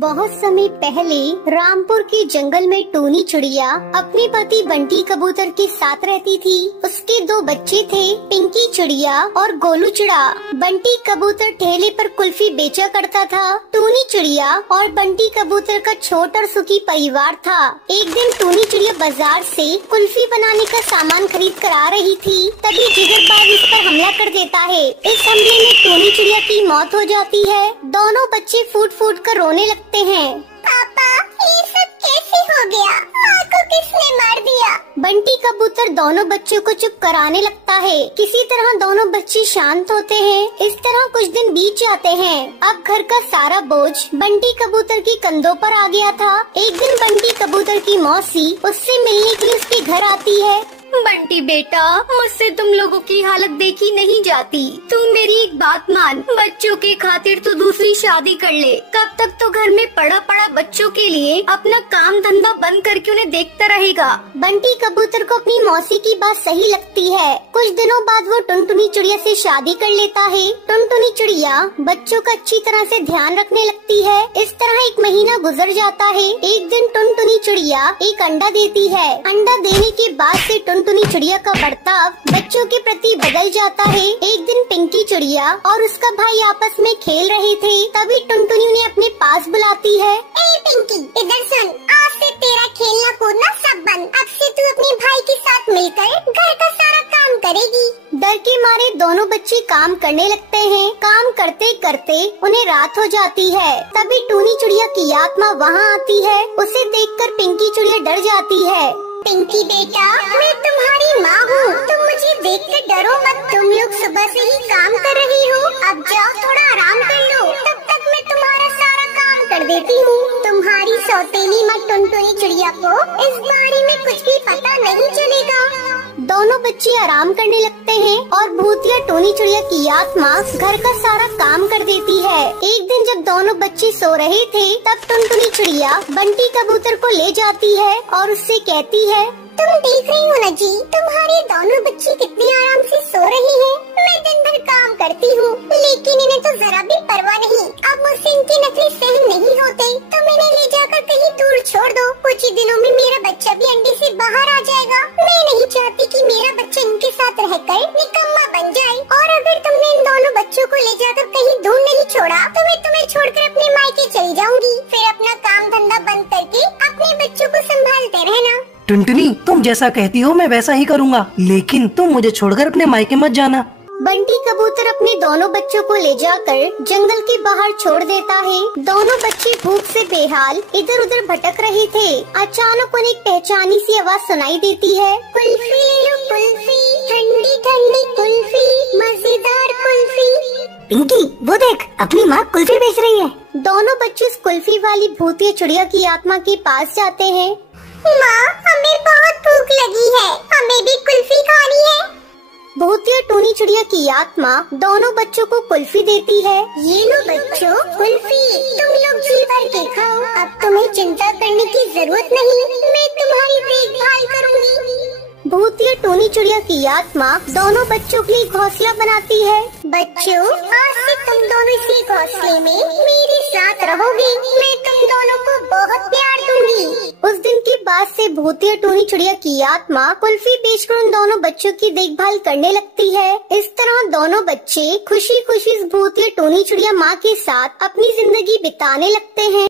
बहुत समय पहले रामपुर के जंगल में टूनी चिड़िया अपने पति बंटी कबूतर के साथ रहती थी। उसके दो बच्चे थे, पिंकी चिड़िया और गोलू चिड़ा। बंटी कबूतर ठेले पर कुल्फी बेचा करता था। टूनी चिड़िया और बंटी कबूतर का छोटा और सुखी परिवार था। एक दिन टूनी चिड़िया बाजार से कुल्फी बनाने का सामान खरीद कर आ रही थी, तभी जिगरबाज उस पर हमला कर देता है। इस हमले में टूनी चिड़िया की मौत हो जाती है। दोनों बच्चे फूट फूट कर रोने लगते हैं। पापा, ये सब कैसे हो गया? माँ को किसने मार दिया? बंटी कबूतर दोनों बच्चों को चुप कराने लगता है। किसी तरह दोनों बच्चे शांत होते हैं। इस तरह कुछ दिन बीत जाते हैं। अब घर का सारा बोझ बंटी कबूतर के कंधों पर आ गया था। एक दिन बंटी कबूतर की मौसी उससे मिलने के लिए उसके घर आती है। बंटी बेटा, मुझसे तुम लोगों की हालत देखी नहीं जाती। तू मेरी एक बात मान, बच्चों के खातिर तू दूसरी शादी कर ले। कब तक तो घर में पड़ा पड़ा बच्चों के लिए अपना काम धंधा बंद करके उन्हें देखता रहेगा। बंटी कबूतर को अपनी मौसी की बात सही लगती है। कुछ दिनों बाद वो टुनटुनी चिड़िया से शादी कर लेता है। टुनटुनी चिड़िया बच्चों का अच्छी तरह से ध्यान रखने लगती है। इस तरह एक महीना गुजर जाता है। एक दिन टुनटुनी चिड़िया एक अंडा देती है। अंडा देने के बाद से टुनटुनी चिड़िया का बर्ताव बच्चों के प्रति बदल जाता है। एक दिन पिंकी चिड़िया और उसका भाई आपस में खेल रहे थे, तभी टुनटुनी उन्हें अपने पास बुलाती है। ए पिंकी, इधर सुन, आज से तेरा खेलना कूदना सब बंद। अब से तू अपने भाई के साथ मिलकर घर का सारा काम करेगी। डर के मारे दोनों बच्चे काम करने लगते हैं। काम करते करते उन्हें रात हो जाती है। तभी टूनी चिड़िया की आत्मा वहाँ आती है। उसे देखकर पिंकी चिड़िया डर जाती है। पिंकी बेटा, मैं तुम्हारी माँ हूँ, तुम मुझे देखकर डरो मत। तुम लोग सुबह से ही काम कर रही हो, अब जाओ थोड़ा आराम कर लो, तब तक मैं तुम्हारा सारा काम कर देती हूँ। तुम्हारी सौतेली माँ टुनटुनी चिड़िया को इस बारे में कुछ भी पता नहीं चलेगा। दोनों बच्चे आराम करने लगते हैं और भूतिया टूनी चिड़िया की आत्मा घर का सारा काम कर देती है। एक दिन जब दोनों बच्चे सो रहे थे, तब टुनटुनी चिड़िया बंटी कबूतर को ले जाती है और उससे कहती है, तुम देख रही हो ना जी, तुम्हारे दोनों बच्चे कितने आराम से सो रही हैं। मैं दिन भर काम करती हूँ, लेकिन इन्हें तो जरा भी परवाह नहीं। अब मुझसे इनके नखरे सहन नहीं होते, तो इन्हें ले जाकर कहीं दूर छोड़ दो। कुछ ही दिनों में मेरा बच्चा भी अंडे से बाहर आ जाएगा। मैं नहीं चाहती कि मेरा बच्चा इनके साथ रहकर निकम्मा बन जाए। और अगर तुमने इन दोनों बच्चों को ले जाकर कहीं दूर नहीं छोड़ा, तो मैं तुम्हें छोड़कर अपने मायके चली जाऊंगी। फिर अपना काम धंधा बंद करके अपने बच्चों को संभालते रहना। टुनटुनी, तुम जैसा कहती हो मैं वैसा ही करूँगा, लेकिन तुम मुझे छोड़कर अपने मायके मत जाना। बंटी कबूतर अपने दोनों बच्चों को ले जाकर जंगल के बाहर छोड़ देता है। दोनों बच्चे भूख से बेहाल इधर उधर भटक रहे थे। अचानक उन्हें एक पहचानी सी आवाज सुनाई देती है। कुल्फी ले लो कुल्फी, ठंडी ठंडी कुल्फी, मजेदार कुल्फी। पिंकी, वो देख, अपनी माँ कुल्फी बेच रही है। दोनों बच्चे उस कुल्फी वाली भूतिया चिड़िया की आत्मा के पास जाते हैं। माँ, हमें बहुत भूख लगी है, हमें भी कुल्फी खानी है। भूतिया टूनी चिड़िया की आत्मा दोनों बच्चों को कुल्फी देती है। ये लो बच्चों, कुल्फी, तुम लोग जी भर के खाओ। अब तुम्हें चिंता करने की जरूरत नहीं, मैं तुम्हारी देखभाल करूँगी। भूतिया टूनी चिड़िया की आत्मा दोनों बच्चों के लिए घोंसला बनाती है। बच्चों, आज से तुम दोनों इसी घोंसले में मेरे साथ रहोगे। मैं तुम दोनों को बहुत प्यार दूंगी। उस दिन के बाद से भूतिया टूनी चिड़िया की आत्मा कुल्फी बेचकर उन दोनों बच्चों की देखभाल करने लगती है। इस तरह दोनों बच्चे खुशी खुशी इस भूतिया टूनी चिड़िया माँ के साथ अपनी जिंदगी बिताने लगते हैं।